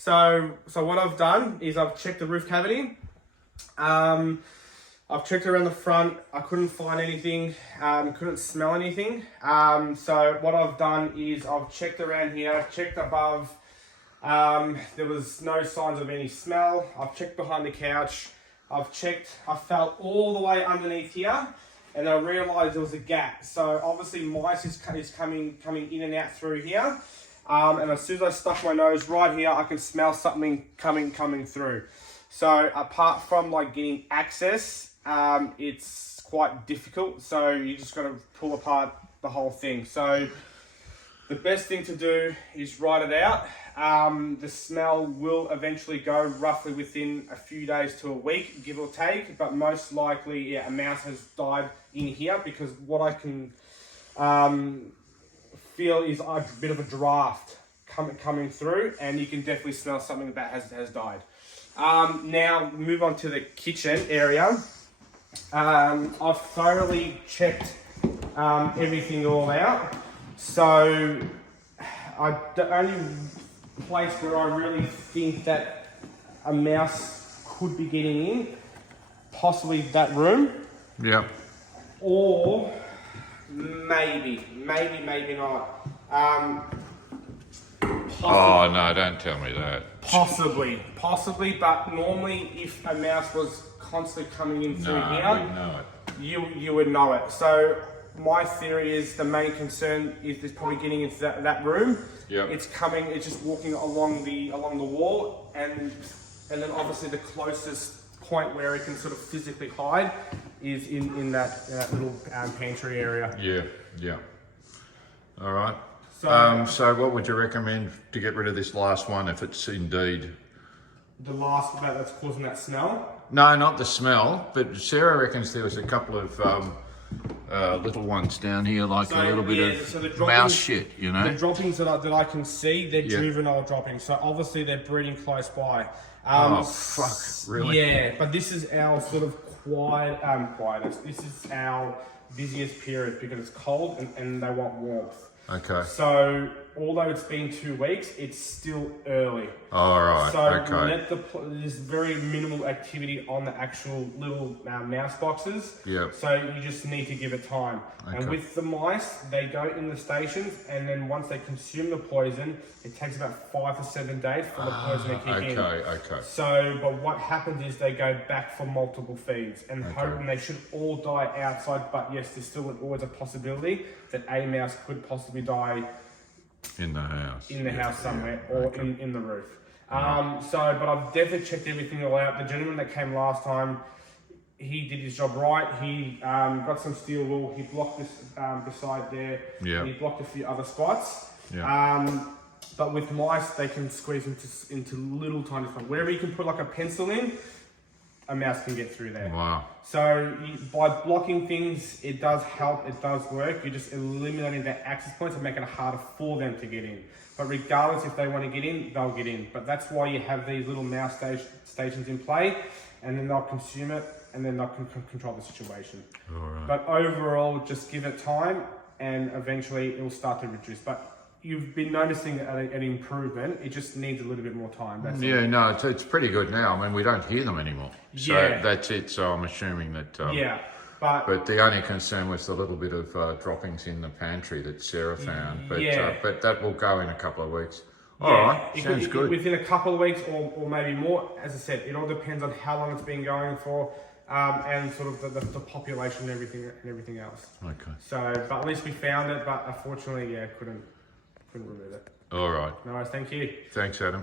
So what I've done is I've checked the roof cavity. I've checked around the front. I couldn't find anything. Couldn't smell anything. So what I've done is I've checked around here. Checked above. There was no signs of any smell. I've checked behind the couch. I felt all the way underneath here, and I realised there was a gap. So obviously mice is coming in and out through here. And as soon as I stuck my nose right here, I can smell something coming through. So apart from like getting access, it's quite difficult. So you just got to pull apart the whole thing. So the best thing to do is write it out. The smell will eventually go roughly within a few days to a week, give or take. But most likely, yeah, a mouse has died in here, because what I can feel is a bit of a draft coming through, and you can definitely smell something that has died. Now move on to the kitchen area. I've thoroughly checked everything all out. So the only place where I really think that a mouse could be getting in, possibly that room. Yeah. Or maybe not. Oh no, don't tell me that. Possibly, but normally if a mouse was constantly coming in through here, you'd know it. You would know it. So my theory is the main concern is it's probably getting into that room. Yep. It's just walking along the wall, and then obviously the closest point where it can sort of physically hide is in that little pantry area. Yeah. All right. So what would you recommend to get rid of this last one if it's indeed the last that's causing that smell? No, not the smell, but Sarah reckons there was a couple of little ones down here, like a little bit of mouse shit, you know? The droppings that I can see, they're juvenile droppings, so obviously they're breeding close by. Oh, fuck, really? Yeah, but this is our sort of quietest. This is our busiest period because it's cold and they want warmth. Okay. So, although it's been 2 weeks, it's still early. All right, so okay. There's very minimal activity on the actual little mouse boxes. Yep. So you just need to give it time. Okay. And with the mice, they go in the stations, and then once they consume the poison, it takes about 5 to 7 days for the poison to kick in. Okay. So, but what happens is they go back for multiple feeds, and hoping they should all die outside. But yes, there's still always a possibility that a mouse could possibly die in the house. In the house somewhere, or in the roof. But I've definitely checked everything all out. The gentleman that came last time, he did his job right. He got some steel wool. He blocked this beside there. Yeah. He blocked a few other spots. Yeah. But with mice, they can squeeze into little tiny spots. Wherever you can put like a pencil in, a mouse can get through there. Wow. So by blocking things, it does help, it does work. You're just eliminating their access points and making it harder for them to get in. But regardless, if they want to get in, they'll get in. But that's why you have these little mouse stations in play, and then they'll consume it, and then they'll control the situation. All right. But overall, just give it time, and eventually it will start to reduce. But you've been noticing an improvement. It just needs a little bit more time. That's all. No, it's pretty good now. I mean, we don't hear them anymore. So that's it. So I'm assuming that... But the only concern was the little bit of droppings in the pantry that Sarah found. But that will go in a couple of weeks. All right, sounds good. Within a couple of weeks or maybe more. As I said, it all depends on how long it's been going for. And sort of the population and everything else. Okay. So, but at least we found it. But unfortunately, couldn't remove it. All right. No worries. Thank you. Thanks, Adam.